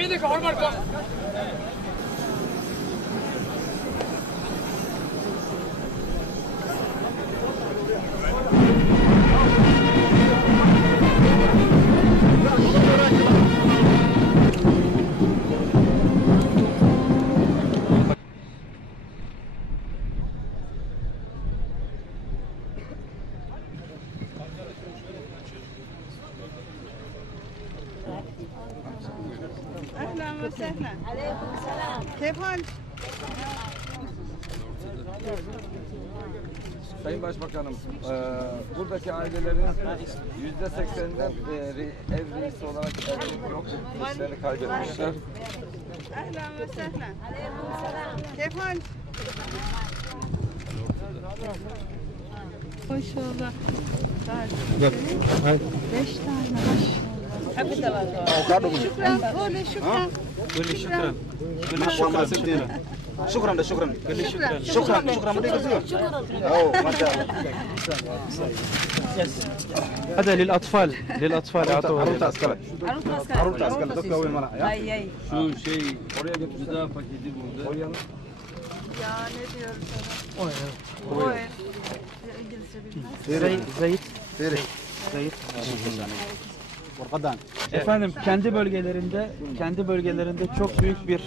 عيدك عمركم أهلا وسهلا. عليكم السلام. كيف حالك؟ Sayın Başbakanım, buradaki ailelerin %80'inden ev reisi olarak yok, işlerini kaybetmişler. أهلا وسهلا. عليكم السلام. كيف حالك؟ ما شاء الله. ليش تعال؟ شكرا قولي شكرا قولي شكرا شكرا ده شكرا شكرا شكرا ما تقول شكرا ما شاء الله هذا للاطفال يعطوه عروض عسكري عروض عسكري دكتور وين منع اي Şu şey, oraya gıda paketi burada. ya ne diyorum sana oy İngilizce bilmez Zeyt. Orkadan. Efendim kendi bölgelerinde çok büyük bir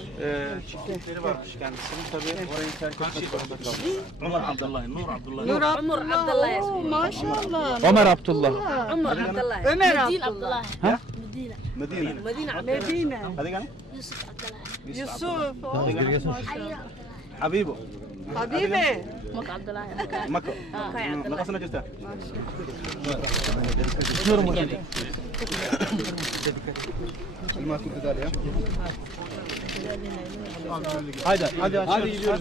çiftlikleri varmış kendisinin. Tabii orayı terk etmek zorunda kalmış. Ömer Abdullah, Nur Abdullah. Nur Abdullah maşallah Ömer Abdullah. Ömer Abdullah Ha? Medine هذه كان Yusuf حبيبه Habibi مكة نقصنا جسته الماسك بداليا Hadi gidiyoruz.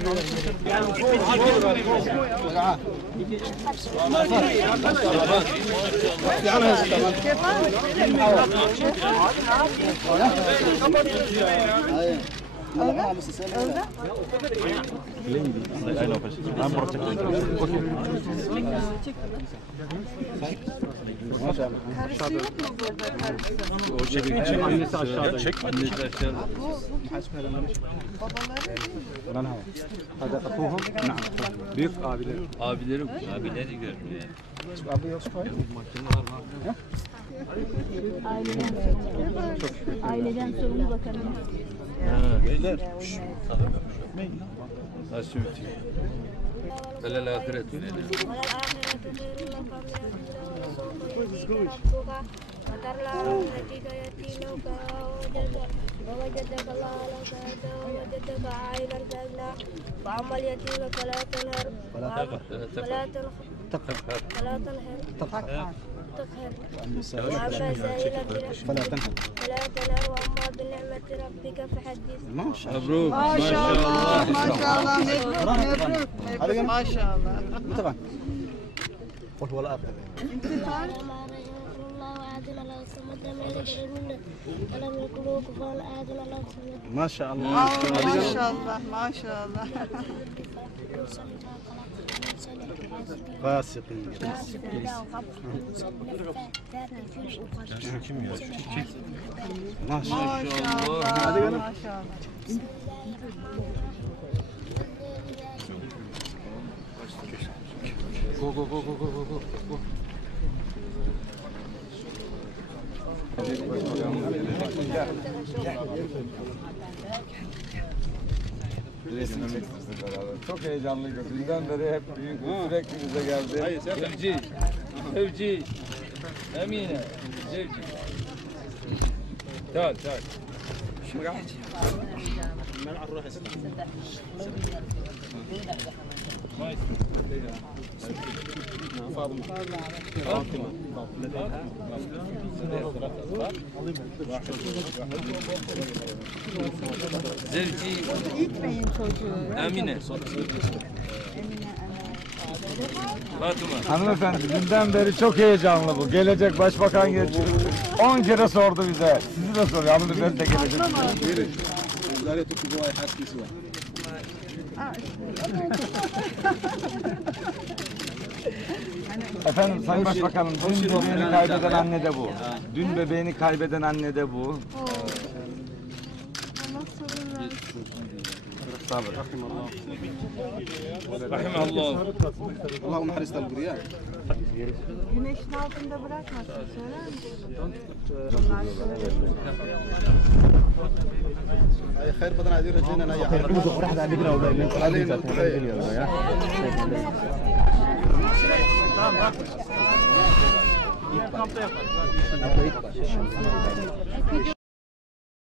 karısı yok mu burada karısı? O çekmedi. Annesi aşağıda. Çekmedi. Babaları هذا أخوهم نعم Büyük abileri. Abileri görmüyor. Aileden sorumlu bakanım. Beyler. Nasıl bitiyor? Helal ahiret. ووجدك الله لك ووجدك عائلا سجنا وأما اليتيم فلا تنهر ولا تقهر وأما سائلا فلا تنهر وأما بنعمة ربك فحدث ما شاء مبروك ما شاء الله maşallah mebruk maşallah طبعا قل هو الأب İmtihan الله أحد له الصمد لم يلد ولم يكن له كفوا أحد له الصمد ما شاء الله maşallah maşallah فاسقين ما شاء الله maşallah maşallah Go go go go go go go. Resim çektirdik beraber. Çok heyecanlıydı. Dünden beri hep büyük sürekli bize geldi. Zevci. Zevci. Emine. Zevci. تعال تعال. Zevci. İtmeyin çocuğu. Emine. Fatıma. Hanımefendi dünden beri çok heyecanlı bu. Gelecek başbakan geçiyor. 10 kere sordu bize. Sizi de soruyor. Hanımefendi de gelecek. Efendim Sayın Başbakanım, dün bebeğini kaybeden anne de bu. Dün bebeğini kaybeden anne de bu. Sabır. Rahimallah. Allah'ım haris al-Gurya. Güneşin altında bırakmasın. Söyler misin? خير بدنا عايزين رجعنا نيا واحد عندنا ولا